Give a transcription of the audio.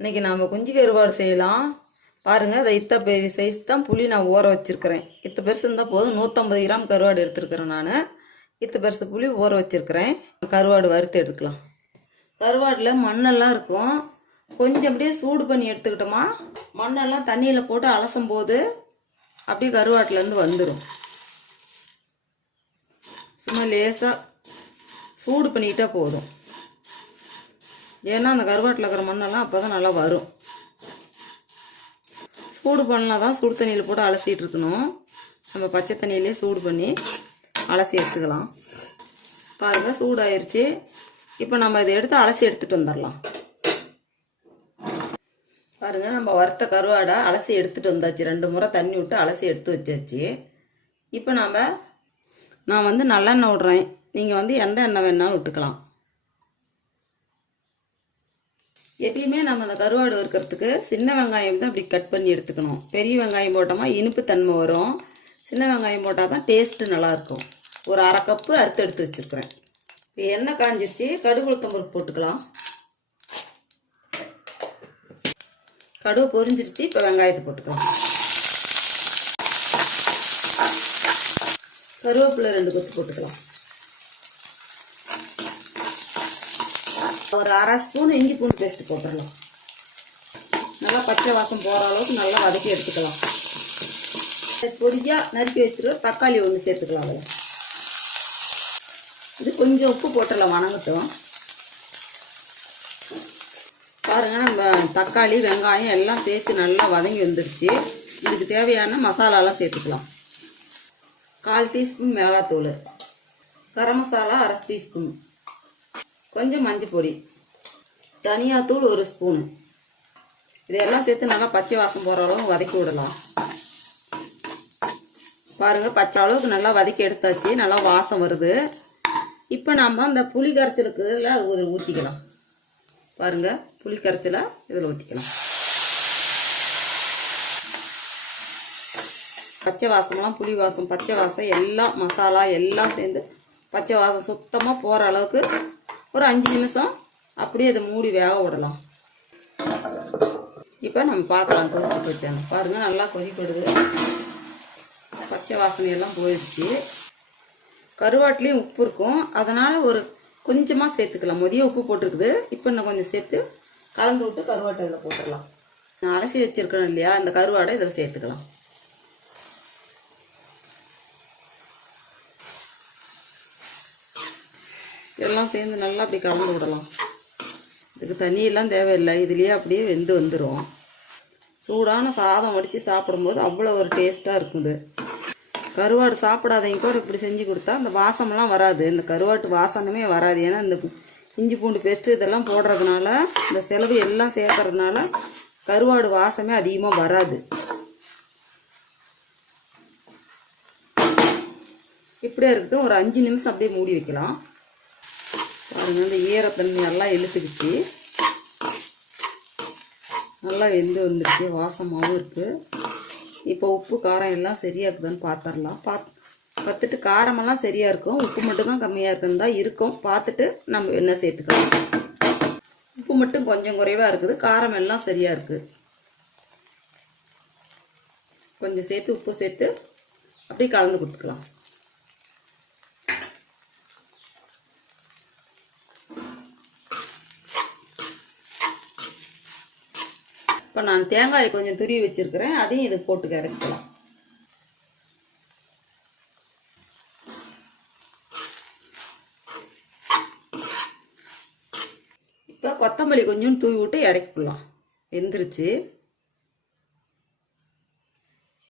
இன்றைக்கி நாம் குஞ்சு கருவாடு செய்யலாம். பாருங்கள் அதை இத்த பெரிய சைஸ் தான் புளி நான் ஊற வச்சுருக்கிறேன். இத்த பெருசு இருந்தால் போதும். நூற்றம்பது கிராம் கருவாடு எடுத்துருக்கிறேன் நான். இத்த பெருசு புளி ஊற வச்சுருக்கிறேன். கருவாடு வறுத்து எடுத்துக்கலாம் கருவாடில் மண்ணெல்லாம் இருக்கும். கொஞ்சம் அப்படியே சூடு பண்ணி எடுத்துக்கிட்டோமா மண்ணெல்லாம் தண்ணியில் போட்டு அலசும் போது அப்படியே கருவாட்டிலேருந்து வந்துடும் சும்மா லேசாக சூடு பண்ணிக்கிட்டால் போதும். ஏன்னா அந்த கருவாட்டில் இருக்கிற மண்ணெல்லாம் அப்போ தான் நல்லா வரும். சூடு பண்ணால் தான் சுடு தண்ணியில் போட்டு அலசிட்டு இருக்கணும். நம்ம பச்சை தண்ணியிலே சூடு பண்ணி அலசி எடுத்துக்கலாம். பாருங்கள் சூடாயிருச்சு. இப்போ நம்ம இதை எடுத்து அலசி எடுத்துகிட்டு வந்துடலாம். பாருங்கள் நம்ம வறுத்த கருவாடை அலசி எடுத்துகிட்டு வந்தாச்சு. ரெண்டு முறை தண்ணி விட்டு அலசி எடுத்து வச்சாச்சு. இப்போ நாம் நான் வந்து நல்லெண்ணெய் விட்றேன். நீங்கள் வந்து எந்த எண்ணெய் வேணாலும் விட்டுக்கலாம். எப்பயுமே நம்ம அந்த கருவாடு வறுக்கிறதுக்கு சின்ன வெங்காயம் தான் அப்படி கட் பண்ணி எடுத்துக்கணும். பெரிய வெங்காயம் போட்டோமா இனிப்பு தன்மை வரும். சின்ன வெங்காயம் போட்டால் தான் டேஸ்ட்டு நல்லாயிருக்கும் ஒரு அரை கப்பு அறுத்து எடுத்து வச்சுருக்குறேன். இப்போ எண்ணெய் காஞ்சிச்சு கடுகு உளுத்தம்பருப்பு போட்டுக்கலாம். கடுகு பொரிஞ்சிருச்சு. இப்போ வெங்காயத்தை போட்டுக்கலாம். கருவேப்பிலை ரெண்டு கொத்து போட்டுக்கலாம். ஒரு அரை ஸ்பூன் இஞ்சி பூண்டு பேஸ்ட் போட்டுடலாம். நல்லா பச்சை வாசம் போகிற அளவுக்கு நல்லா வதக்கி எடுத்துக்கலாம். பொடியாக நறுக்கி வச்சுட்டு தக்காளி ஒன்று சேர்த்துக்கலாம் அதில். இது கொஞ்சம் உப்பு போட்டுடலாம் வணங்கட்டும். பாருங்கள் நம்ம தக்காளி வெங்காயம் எல்லாம் சேர்த்து நல்லா வதங்கி வந்துடுச்சு இதுக்கு தேவையான மசாலாலாம் சேர்த்துக்கலாம். கால் டீஸ்பூன் மிளகாத்தூள். கரம் மசாலா அரை டீஸ்பூன். கொஞ்சம் மஞ்சள் பொடி தனியாத்தூள் ஒரு ஸ்பூனு. இதையெல்லாம் சேர்த்து நல்லா பச்சை வாசம் போகிற அளவுக்கு வதக்கி விடலாம். பாருங்கள் பச்சை அளவுக்கு நல்லா வதக்கி எடுத்தாச்சு நல்லா வாசம் வருது. இப்போ நம்ம அந்த புளி கரைச்சலுக்கு இதில் ஊற்றிக்கலாம் பாருங்கள் புளி கரைச்சலை இதில் ஊற்றிக்கலாம் பச்சை வாசம்லாம் புளி வாசம் பச்சை வாசம் எல்லாம் மசாலா எல்லாம் சேர்ந்து பச்சை வாசம் சுத்தமாக போகிற அளவுக்கு ஒரு அஞ்சு நிமிஷம் அப்படியே அதை மூடி வேக விடலாம். இப்போ நம்ம பார்க்கலாம் கொதிச்சு போச்சாங்க பாருங்கள் நல்லா கொதிப்படுது பச்சை வாசனை எல்லாம் போயிடுச்சு. கருவாட்டிலையும் உப்பு இருக்கும். அதனால் ஒரு கொஞ்சமாக சேர்த்துக்கலாம். மதியம் உப்பு போட்டிருக்குது. இப்போ இன்னும் கொஞ்சம் சேர்த்து கலந்து விட்டு கருவாட்டை இதில் போட்டுடலாம். நான் அலசி வச்சுருக்கணும் இல்லையா? அந்த கருவாடை இதில் சேர்த்துக்கலாம். எல்லாம் சேர்ந்து நல்லா அப்படி கலந்து விடலாம். இதுக்கு தண்ணியெல்லாம் தேவையில்லை. இதுலேயே அப்படியே வெந்து வந்துடும் சூடான சாதம் வடித்து சாப்பிடும்போது அவ்வளோ ஒரு டேஸ்ட்டாக இருக்குது கருவாடு சாப்பிடாதவங்க கூட இப்படி செஞ்சு கொடுத்தா அந்த வாசமெல்லாம் வராது. இந்த கருவாட்டு வாசனமே வராது. ஏன்னா இந்த இஞ்சி பூண்டு பேஸ்ட்டு இதெல்லாம் போடுறதுனால இந்த செலவு எல்லாம் சேர்க்கறதுனால கருவாடு வாசமே அதிகமாக வராது. இப்படியே இருக்கட்டும். ஒரு அஞ்சு நிமிஷம் அப்படியே மூடி வைக்கலாம். பாருங்க இந்த ஈரத்தண்ணி நல்லா இழுத்துக்குச்சு. நல்லா வெந்து வந்துடுச்சு வாசமாகவும் இருக்குது இப்போ உப்பு காரம் எல்லாம் சரியாக இருக்குதுன்னு பார்த்துடலாம் பாத் பார்த்துட்டு காரமெல்லாம் சரியாக இருக்கும் உப்பு மட்டும்தான் கம்மியாக இருக்குன்னு தான் இருக்கும். பார்த்துட்டு நம்ம என்ன சேர்த்துக்கலாம். உப்பு மட்டும் கொஞ்சம் குறைவாக இருக்குது. காரம் எல்லாம் சரியாக இருக்குது கொஞ்சம் சேர்த்து உப்பு சேர்த்து அப்படியே கலந்து கொடுத்துக்கலாம். இப்போ நான் தேங்காய் கொஞ்சம் துருவி வச்சுருக்கிறேன். அதையும் இது போட்டு கரைக்கலாம். இப்போ கொத்தமல்லி கொஞ்சம் தூவி விட்டு இறக்கிக்கலாம் வெந்துருச்சு.